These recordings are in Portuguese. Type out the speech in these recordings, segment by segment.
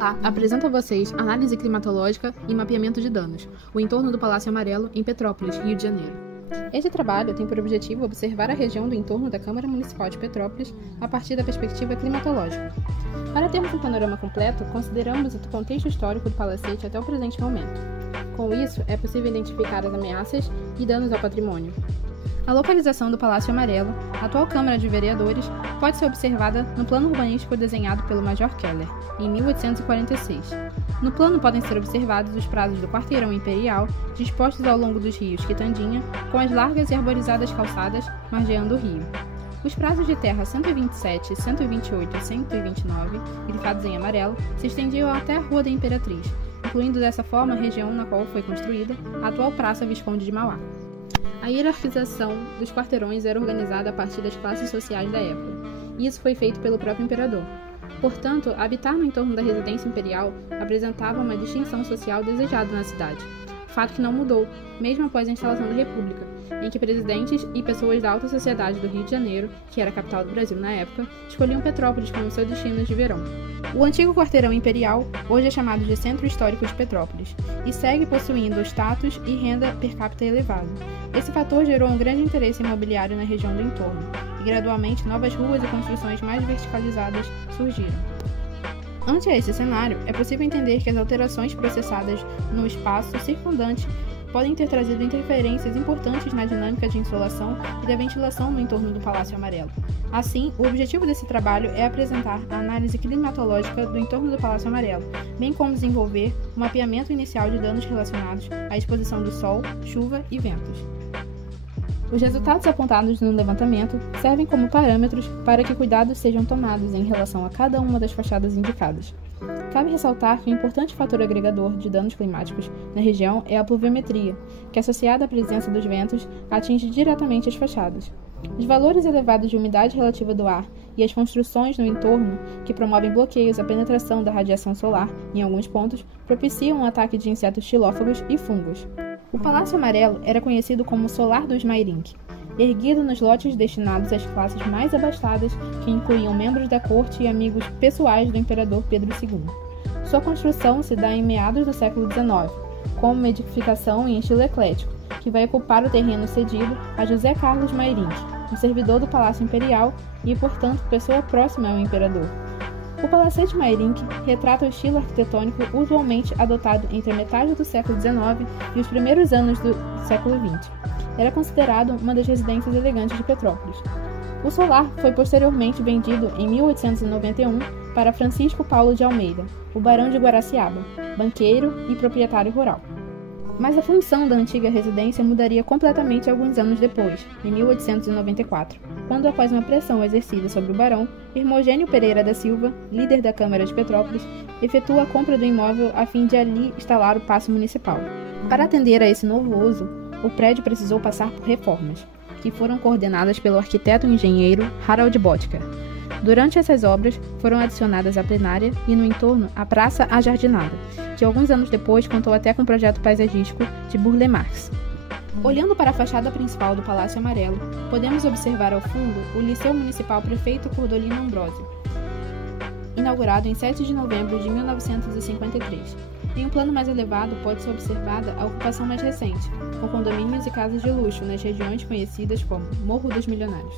Apresento a vocês análise climatológica e mapeamento de danos, o entorno do Palácio Amarelo em Petrópolis, Rio de Janeiro. Este trabalho tem por objetivo observar a região do entorno da Câmara Municipal de Petrópolis a partir da perspectiva climatológica. Para termos um panorama completo, consideramos o contexto histórico do palacete até o presente momento. Com isso, é possível identificar as ameaças e danos ao patrimônio. A localização do Palácio Amarelo, a atual Câmara de Vereadores, pode ser observada no plano urbanístico desenhado pelo Major Keller, em 1846. No plano podem ser observados os prazos do Quarteirão Imperial, dispostos ao longo dos rios Quitandinha, com as largas e arborizadas calçadas margeando o rio. Os prazos de terra 127, 128 e 129, grifados em amarelo, se estendiam até a Rua da Imperatriz, incluindo dessa forma a região na qual foi construída a atual Praça Visconde de Mauá. A hierarquização dos quarteirões era organizada a partir das classes sociais da época, e isso foi feito pelo próprio imperador. Portanto, habitar no entorno da residência imperial apresentava uma distinção social desejada na cidade, fato que não mudou, mesmo após a instalação da República, em que presidentes e pessoas da alta sociedade do Rio de Janeiro, que era a capital do Brasil na época, escolhiam Petrópolis como seu destino de verão. O antigo quarteirão imperial hoje é chamado de Centro Histórico de Petrópolis e segue possuindo status e renda per capita elevado. Esse fator gerou um grande interesse imobiliário na região do entorno, e gradualmente novas ruas e construções mais verticalizadas surgiram. Ante esse cenário, é possível entender que as alterações processadas no espaço circundante podem ter trazido interferências importantes na dinâmica de insolação e da ventilação no entorno do Palácio Amarelo. Assim, o objetivo desse trabalho é apresentar a análise climatológica do entorno do Palácio Amarelo, bem como desenvolver o mapeamento inicial de danos relacionados à exposição do sol, chuva e ventos. Os resultados apontados no levantamento servem como parâmetros para que cuidados sejam tomados em relação a cada uma das fachadas indicadas. Cabe ressaltar que um importante fator agregador de danos climáticos na região é a pluviometria, que, associada à presença dos ventos, atinge diretamente as fachadas. Os valores elevados de umidade relativa do ar e as construções no entorno, que promovem bloqueios à penetração da radiação solar em alguns pontos, propiciam o ataque de insetos xilófagos e fungos. O Palácio Amarelo era conhecido como o Solar dos Mairinque, erguido nos lotes destinados às classes mais abastadas, que incluíam membros da corte e amigos pessoais do imperador Pedro II. Sua construção se dá em meados do século XIX, como uma edificação em estilo eclético, que vai ocupar o terreno cedido a José Carlos Mairinque, um servidor do Palácio Imperial e, portanto, pessoa próxima ao imperador. O Palacete Mairinque retrata o estilo arquitetônico usualmente adotado entre a metade do século XIX e os primeiros anos do século XX. Era considerado uma das residências elegantes de Petrópolis. O solar foi posteriormente vendido em 1891 para Francisco Paulo de Almeida, o barão de Guaraciaba, banqueiro e proprietário rural. Mas a função da antiga residência mudaria completamente alguns anos depois, em 1894, quando, após uma pressão exercida sobre o barão, Hermogênio Pereira da Silva, líder da Câmara de Petrópolis, efetua a compra do imóvel a fim de ali instalar o Paço Municipal. Para atender a esse novo uso, o prédio precisou passar por reformas, que foram coordenadas pelo arquiteto e engenheiro Harald Bottker. Durante essas obras, foram adicionadas a plenária e, no entorno, a Praça Ajardinada, que alguns anos depois contou até com o projeto paisagístico de Burle Marx. Olhando para a fachada principal do Palácio Amarelo, podemos observar ao fundo o Liceu Municipal Prefeito Cordolino Ambrosio, inaugurado em 7 de novembro de 1953. Em um plano mais elevado, pode ser observada a ocupação mais recente, com condomínios e casas de luxo nas regiões conhecidas como Morro dos Milionários.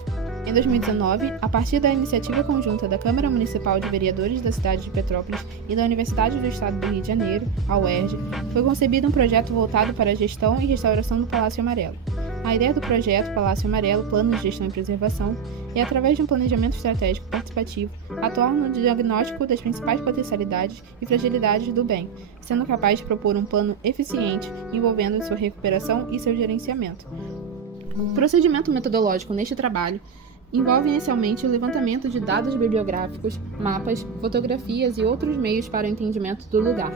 Em 2019, a partir da iniciativa conjunta da Câmara Municipal de Vereadores da cidade de Petrópolis e da Universidade do Estado do Rio de Janeiro, a UERJ, foi concebido um projeto voltado para a gestão e restauração do Palácio Amarelo. A ideia do projeto Palácio Amarelo, Plano de Gestão e Preservação, é, através de um planejamento estratégico participativo, atuar no diagnóstico das principais potencialidades e fragilidades do bem, sendo capaz de propor um plano eficiente envolvendo sua recuperação e seu gerenciamento. O procedimento metodológico neste trabalho envolve inicialmente o levantamento de dados bibliográficos, mapas, fotografias e outros meios para o entendimento do lugar.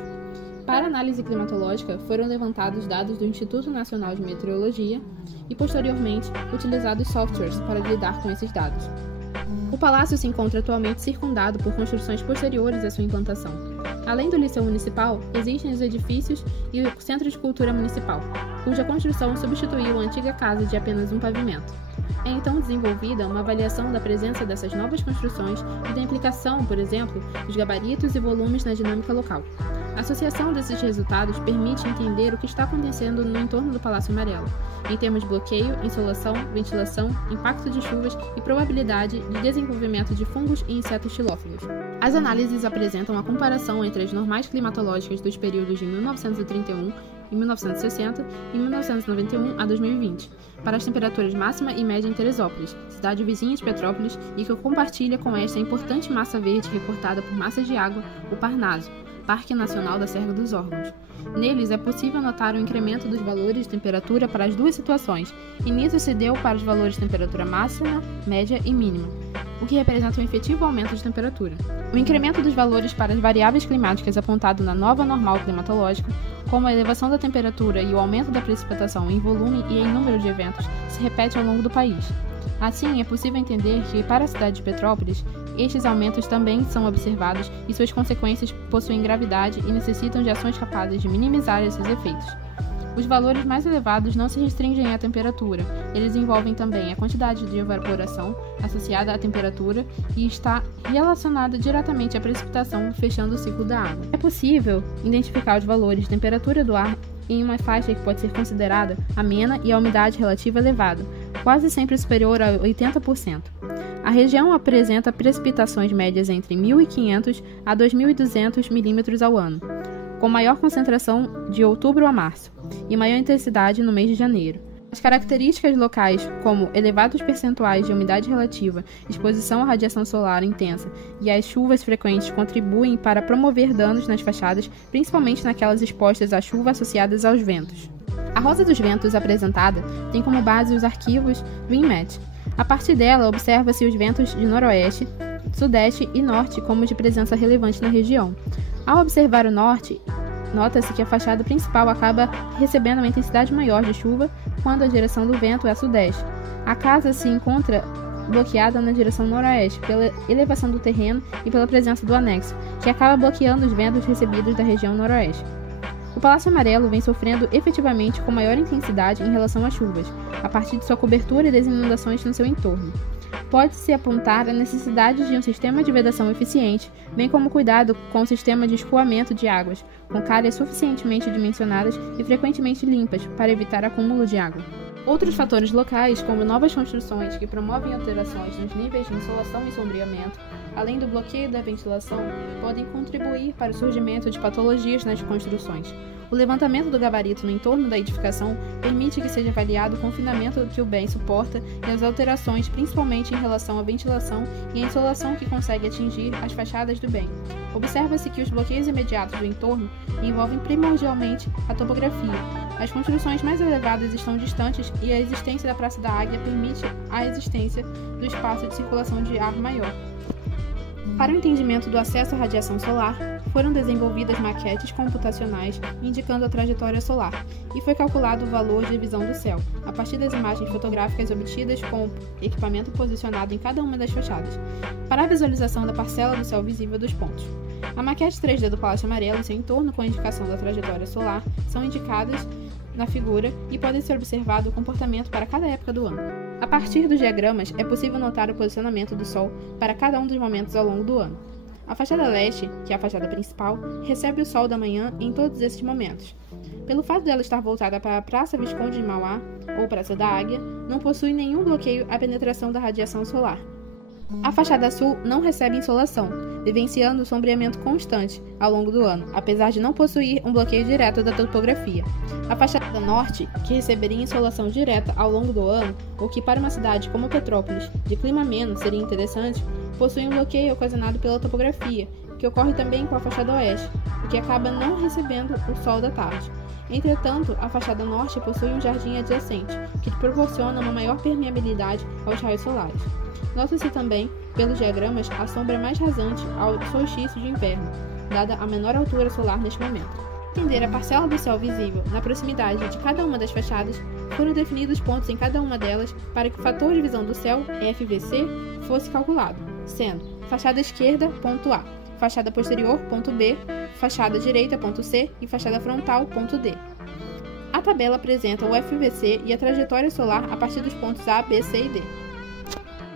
Para a análise climatológica, foram levantados dados do Instituto Nacional de Meteorologia e, posteriormente, utilizados softwares para lidar com esses dados. O palácio se encontra atualmente circundado por construções posteriores à sua implantação. Além do Liceu Municipal, existem os edifícios e o Centro de Cultura Municipal, cuja construção substituiu a antiga casa de apenas um pavimento. É então desenvolvida uma avaliação da presença dessas novas construções e da implicação, por exemplo, dos gabaritos e volumes na dinâmica local. A associação desses resultados permite entender o que está acontecendo no entorno do Palácio Amarelo, em termos de bloqueio, insolação, ventilação, impacto de chuvas e probabilidade de desenvolvimento de fungos e insetos xilófilos. As análises apresentam a comparação entre as normais climatológicas dos períodos de 1931 e 1960 e 1991 a 2020, para as temperaturas máxima e média em Teresópolis, cidade vizinha de Petrópolis e que compartilha com esta a importante massa verde recortada por massas de água, o Parnaso, Parque Nacional da Serra dos Órgãos. Neles é possível notar o incremento dos valores de temperatura para as duas situações, e nisso se deu para os valores de temperatura máxima, média e mínima, o que representa um efetivo aumento de temperatura. O incremento dos valores para as variáveis climáticas apontado na nova normal climatológica, como a elevação da temperatura e o aumento da precipitação em volume e em número de eventos, se repete ao longo do país. Assim, é possível entender que, para a cidade de Petrópolis, estes aumentos também são observados e suas consequências possuem gravidade e necessitam de ações capazes de minimizar esses efeitos. Os valores mais elevados não se restringem à temperatura, eles envolvem também a quantidade de evaporação associada à temperatura e está relacionada diretamente à precipitação, fechando o ciclo da água. É possível identificar os valores de temperatura do ar em uma faixa que pode ser considerada amena e a umidade relativa elevada, quase sempre superior a 80%. A região apresenta precipitações médias entre 1.500 a 2.200 milímetros ao ano, com maior concentração de outubro a março e maior intensidade no mês de janeiro. As características locais, como elevados percentuais de umidade relativa, exposição à radiação solar intensa e as chuvas frequentes, contribuem para promover danos nas fachadas, principalmente naquelas expostas à chuva associadas aos ventos. A rosa dos ventos apresentada tem como base os arquivos do INMET. A partir dela, observa-se os ventos de noroeste, sudeste e norte como de presença relevante na região. Ao observar o norte, nota-se que a fachada principal acaba recebendo uma intensidade maior de chuva quando a direção do vento é a sudeste. A casa se encontra bloqueada na direção noroeste, pela elevação do terreno e pela presença do anexo, que acaba bloqueando os ventos recebidos da região noroeste. O Palácio Amarelo vem sofrendo efetivamente com maior intensidade em relação às chuvas, a partir de sua cobertura e das inundações no seu entorno. Pode-se apontar a necessidade de um sistema de vedação eficiente, bem como cuidado com o sistema de escoamento de águas, com calhas suficientemente dimensionadas e frequentemente limpas, para evitar acúmulo de água. Outros fatores locais, como novas construções que promovem alterações nos níveis de insolação e sombreamento, além do bloqueio da ventilação, podem contribuir para o surgimento de patologias nas construções. O levantamento do gabarito no entorno da edificação permite que seja avaliado o confinamento que o bem suporta e as alterações, principalmente em relação à ventilação e à insolação que consegue atingir as fachadas do bem. Observa-se que os bloqueios imediatos do entorno envolvem primordialmente a topografia. As construções mais elevadas estão distantes e a existência da Praça da Águia permite a existência do espaço de circulação de ar maior. Para o entendimento do acesso à radiação solar, foram desenvolvidas maquetes computacionais indicando a trajetória solar, e foi calculado o valor de visão do céu, a partir das imagens fotográficas obtidas com o equipamento posicionado em cada uma das fachadas, para a visualização da parcela do céu visível dos pontos. A maquete 3D do Palácio Amarelo e seu entorno com a indicação da trajetória solar são indicadas na figura e pode ser observado o comportamento para cada época do ano. A partir dos diagramas, é possível notar o posicionamento do Sol para cada um dos momentos ao longo do ano. A fachada leste, que é a fachada principal, recebe o Sol da manhã em todos esses momentos. Pelo fato dela estar voltada para a Praça Visconde de Mauá, ou Praça da Águia, não possui nenhum bloqueio à penetração da radiação solar. A fachada sul não recebe insolação, vivenciando o sombreamento constante ao longo do ano, apesar de não possuir um bloqueio direto da topografia. A fachada norte, que receberia insolação direta ao longo do ano, o que para uma cidade como Petrópolis, de clima ameno, seria interessante, possui um bloqueio ocasionado pela topografia, que ocorre também com a fachada oeste, o que acaba não recebendo o sol da tarde. Entretanto, a fachada norte possui um jardim adjacente, que proporciona uma maior permeabilidade aos raios solares. Nota-se também, pelos diagramas, a sombra mais rasante ao solstício de inverno, dada a menor altura solar neste momento. Para entender a parcela do céu visível na proximidade de cada uma das fachadas, foram definidos pontos em cada uma delas para que o fator de visão do céu, FVC, fosse calculado, sendo fachada esquerda, ponto A, fachada posterior, ponto B, fachada direita, ponto C e fachada frontal, ponto D. A tabela apresenta o FVC e a trajetória solar a partir dos pontos A, B, C e D.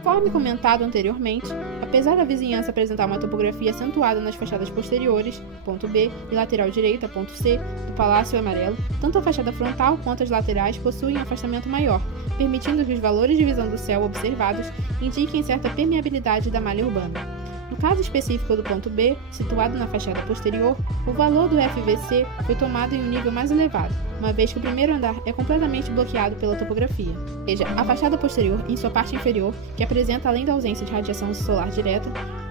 Conforme comentado anteriormente, apesar da vizinhança apresentar uma topografia acentuada nas fachadas posteriores, ponto B, e lateral direita, ponto C, do Palácio Amarelo, tanto a fachada frontal quanto as laterais possuem um afastamento maior, permitindo que os valores de visão do céu observados indiquem certa permeabilidade da malha urbana. No caso específico do ponto B, situado na fachada posterior, o valor do FVC foi tomado em um nível mais elevado, uma vez que o primeiro andar é completamente bloqueado pela topografia. Ou seja, a fachada posterior, em sua parte inferior, que apresenta além da ausência de radiação solar direta,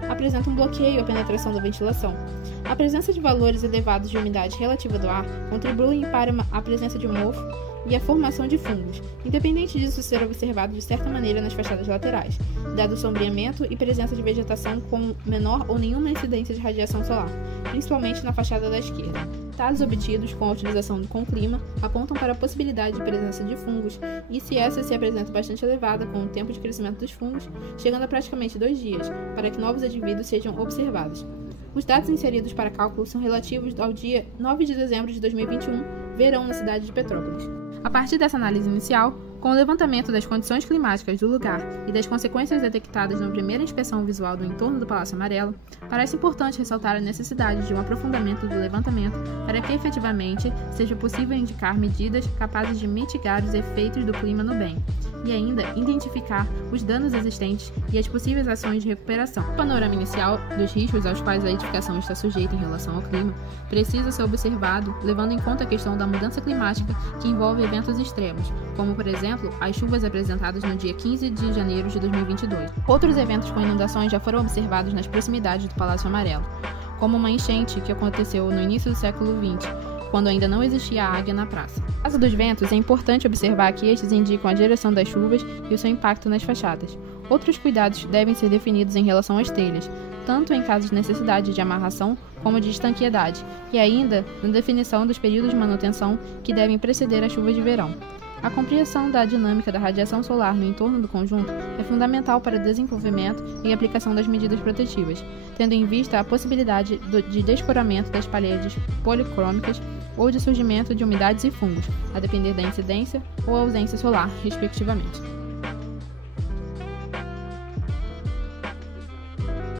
apresenta um bloqueio à penetração da ventilação. A presença de valores elevados de umidade relativa do ar contribuem para a presença de mofo e a formação de fungos, independente disso ser observado de certa maneira nas fachadas laterais, dado o sombreamento e presença de vegetação com menor ou nenhuma incidência de radiação solar, principalmente na fachada da esquerda. Dados obtidos com a utilização do ConClima apontam para a possibilidade de presença de fungos, e se essa se apresenta bastante elevada com o tempo de crescimento dos fungos, chegando a praticamente 2 dias, para que novos indivíduos sejam observados. Os dados inseridos para cálculo são relativos ao dia 9 de dezembro de 2021, verão na cidade de Petrópolis. A partir dessa análise inicial, com o levantamento das condições climáticas do lugar e das consequências detectadas na primeira inspeção visual do entorno do Palácio Amarelo, parece importante ressaltar a necessidade de um aprofundamento do levantamento para que efetivamente seja possível indicar medidas capazes de mitigar os efeitos do clima no bem, e ainda identificar os danos existentes e as possíveis ações de recuperação. O panorama inicial dos riscos aos quais a edificação está sujeita em relação ao clima precisa ser observado levando em conta a questão da mudança climática que envolve eventos extremos, como por exemplo as chuvas apresentadas no dia 15 de janeiro de 2022. Outros eventos com inundações já foram observados nas proximidades do Palácio Amarelo, como uma enchente que aconteceu no início do século XX, quando ainda não existia águia na praça. No caso dos ventos, é importante observar que estes indicam a direção das chuvas e o seu impacto nas fachadas. Outros cuidados devem ser definidos em relação às telhas, tanto em caso de necessidade de amarração como de estanqueidade, e ainda na definição dos períodos de manutenção que devem preceder as chuvas de verão. A compreensão da dinâmica da radiação solar no entorno do conjunto é fundamental para o desenvolvimento e aplicação das medidas protetivas, tendo em vista a possibilidade de descoramento das paredes policrômicas ou de surgimento de umidades e fungos, a depender da incidência ou ausência solar, respectivamente.